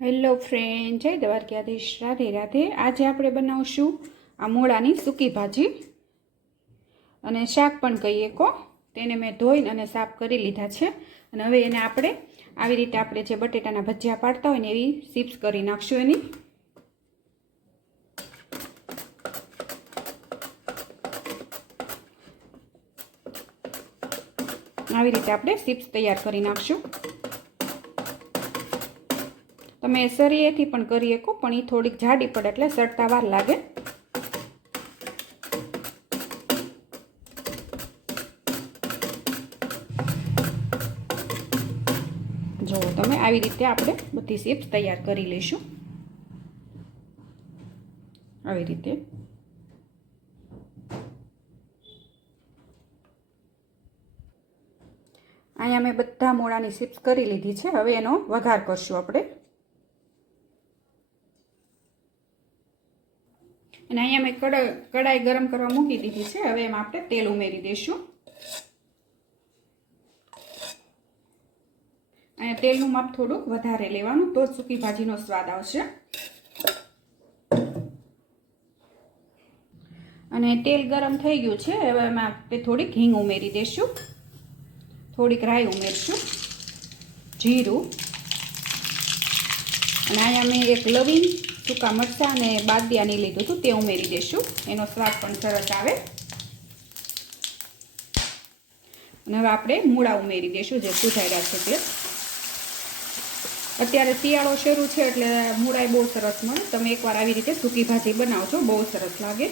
Hello friend જય દ્વારકાધીશ. રાધે રાધે. આજે આપણે બનાવશું આ મૂળાની સૂકી ભાજી. અને શાક પણ કહીએ કો. તેને મેં ધોઈને અને સાફ કરી લીધા છે. અને હવે એને આપણે આવી રીતે આપણે જે બટેટાના ભજીયા પાડતા હોય ને એવી ચિપ્સ કરી નાખશું એની. આવી રીતે આપણે ચિપ્સ તૈયાર કરી નાખશું. તમે સરીએથી પણ કરી શકો, પણ એ થોડીક જાડી પડે એટલે સડતા વાર લાગે. જુઓ તમે આવી રીતે આપણે બધી શેપ્સ તૈયાર કરી લઈશું. આવી રીતે. અહીંયા મેં બધા મોળાની શિપ્સ કરી લીધી છે, હવે એનો વઘાર કરશું આપણે. અને અહીંયા મેં કડ કડાઈ ગરમ કરવા મૂકી દીધી છે. હવે એમાં આપણે તેલ ઉમેરી દઈશું. અને તેલનું માપ થોડુંક વધારે લેવાનું, તો સૂકી ભાજીનો સ્વાદ આવશે. અને તેલ ગરમ થઈ ગયું છે, હવે એમાં આપણે થોડીક હિંગ ઉમેરી દઈશું. થોડીક રાઈ ઉમેરશું. જીરું. અને અહીંયા મેં એક લવિંગ સૂકા મરચાં અને બાદિયાની લીધું હતું તે ઉમેરી દઈશું. એનો સ્વાદ પણ સરસ આવે. અને હવે આપણે મૂળા ઉમેરી દઈશું જે સુધાર્યા છે તે. અત્યારે શિયાળો શરૂ છે એટલે મૂળાઈ બહુ સરસ મળે. તમે એકવાર આવી રીતે સૂકી ભાજી બનાવજો, બહુ સરસ લાગે.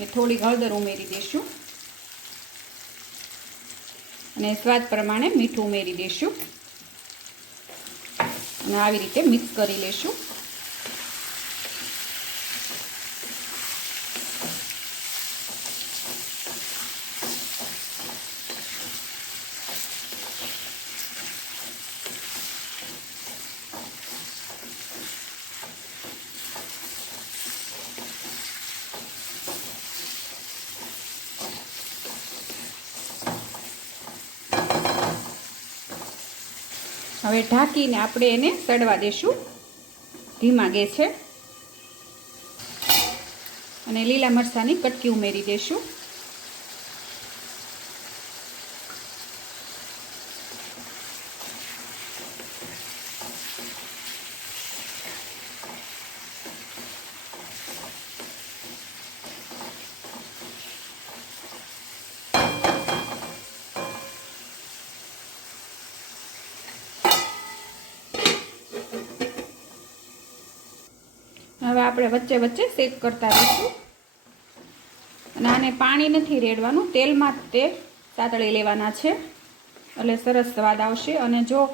ને થોડીક હળદર ઉમેરી દઈશું. અને સ્વાદ પ્રમાણે મીઠું ઉમેરી દઈશું. અને આવી રીતે મિક્સ કરી લઈશું. હવે ઢાંકીને આપણે એને સડવા દેશું. ધીમા ગેસે. અને લીલા મરચાંની કટકી ઉમેરી દઈશું હવે આપણે વચ્ચે વચ્ચે શેક કરતા રહીશું. અને આને પાણી નથી રેડવાનું, તેલમાં તે સાતળી લેવાના છે. એટલે સરસ સ્વાદ આવશે. અને જો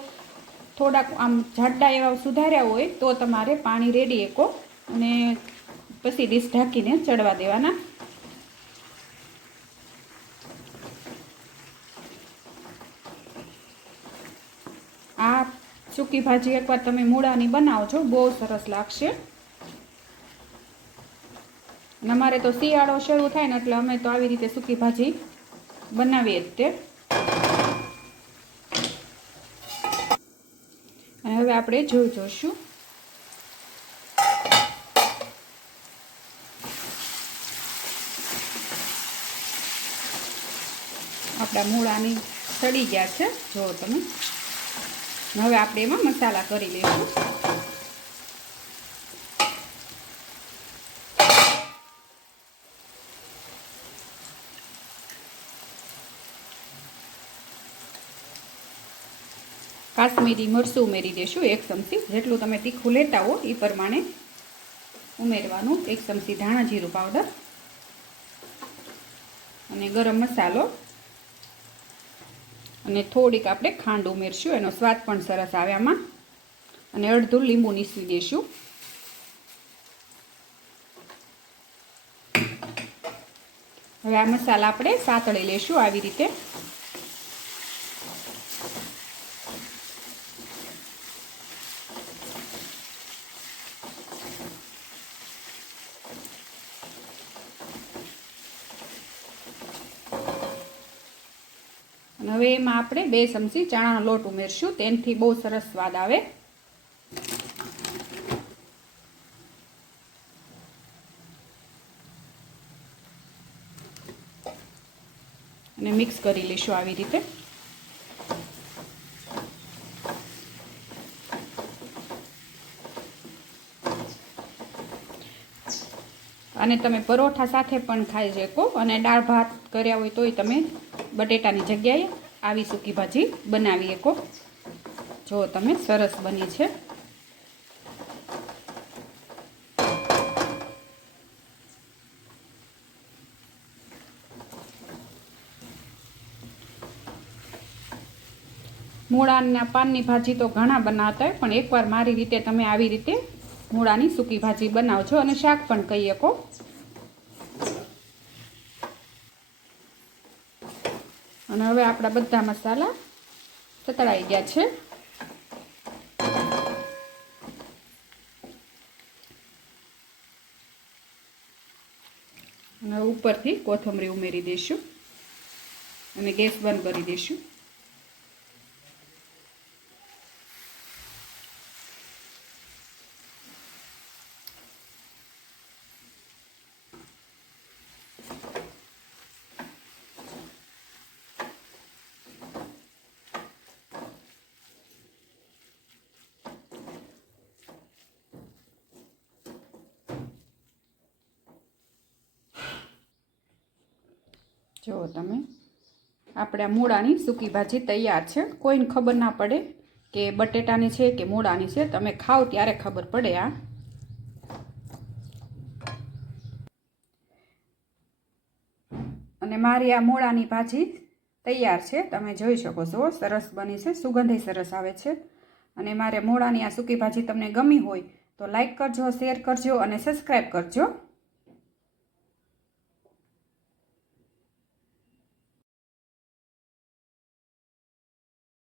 થોડાક આમ જાડા એવા સુધાર્યા હોય, તો તમારે પાણી રેડી એકો અને પછી ડીશ ઢાંકીને ચડવા દેવાના. આ સૂકી ભાજી એકવાર તમે મૂળાની બનાવજો. બહુ સરસ લાગશે. અમારે તો શિયાળો શરૂ થાય ને એટલે અમે તો આવી રીતે સૂકી ભાજી બનાવીએ જ તે. હવે આપણે જોઈ જોઈશું આપણા મૂળાની સડી ગયા છે. જુઓ તમે. હવે આપણે એમાં મસાલા કરી લઈશું. કાશ્મીરી મરચું ઉમેરી દેશું એક ચમચી. જેટલું તમે તીખું લેતા હો એ પ્રમાણે ઉમેરવાનું. એક ચમચી ધાણા જીરું પાવડર અને ગરમ મસાલો. અને થોડીક આપણે ખાંડ ઉમેરશું. એનો સ્વાદ પણ સરસ આવે આમાં. અને અડધું લીંબુ નીસવી દેશું. હવે આ મસાલા આપણે સાતળી લેશું આવી રીતે. હવે એમાં આપણે બે ચમચી ચણાનો લોટ ઉમેરશું. તેનાથી બહુ સરસ સ્વાદ આવે. અને મિક્સ કરી લઈશું આવી રીતે. અને તમે પરોઠા સાથે પણ ખાઈ શકો. અને દાળ ભાત કર્યા હોય તોય તમે બટેટાની જગ્યાએ આવી સૂકી ભાજી બનાવી શકો. જો તમે સરસ બની છે. મૂળાના પાનની ભાજી તો ઘણા બનાવતા હોય, પણ એકવાર મારી રીતે તમે આવી રીતે મૂળાની સૂકી ભાજી બનાવજો અને શાક પણ કહી શકો. અને હવે આપણા બધા મસાલા સતળાઈ ગયા છે. અને ઉપરથી કોથમરી ઉમેરી દઈશું. અને ગેસ બંધ કરી દઈશું. જુઓ તમે. આપણે આ મૂળાની સૂકી ભાજી તૈયાર છે. કોઈને ખબર ના પડે કે બટેટાની છે કે મૂળાની છે. તમે ખાઓ ત્યારે ખબર પડે આ. અને મારી આ મૂળાની ભાજી તૈયાર છે. તમે જોઈ શકો છો, સરસ બની છે. સુગંધે સરસ આવે છે. અને મારે મૂળાની આ સૂકી ભાજી તમને ગમી હોય તો લાઈક કરજો, શેર કરજો અને સબસ્ક્રાઈબ કરજો.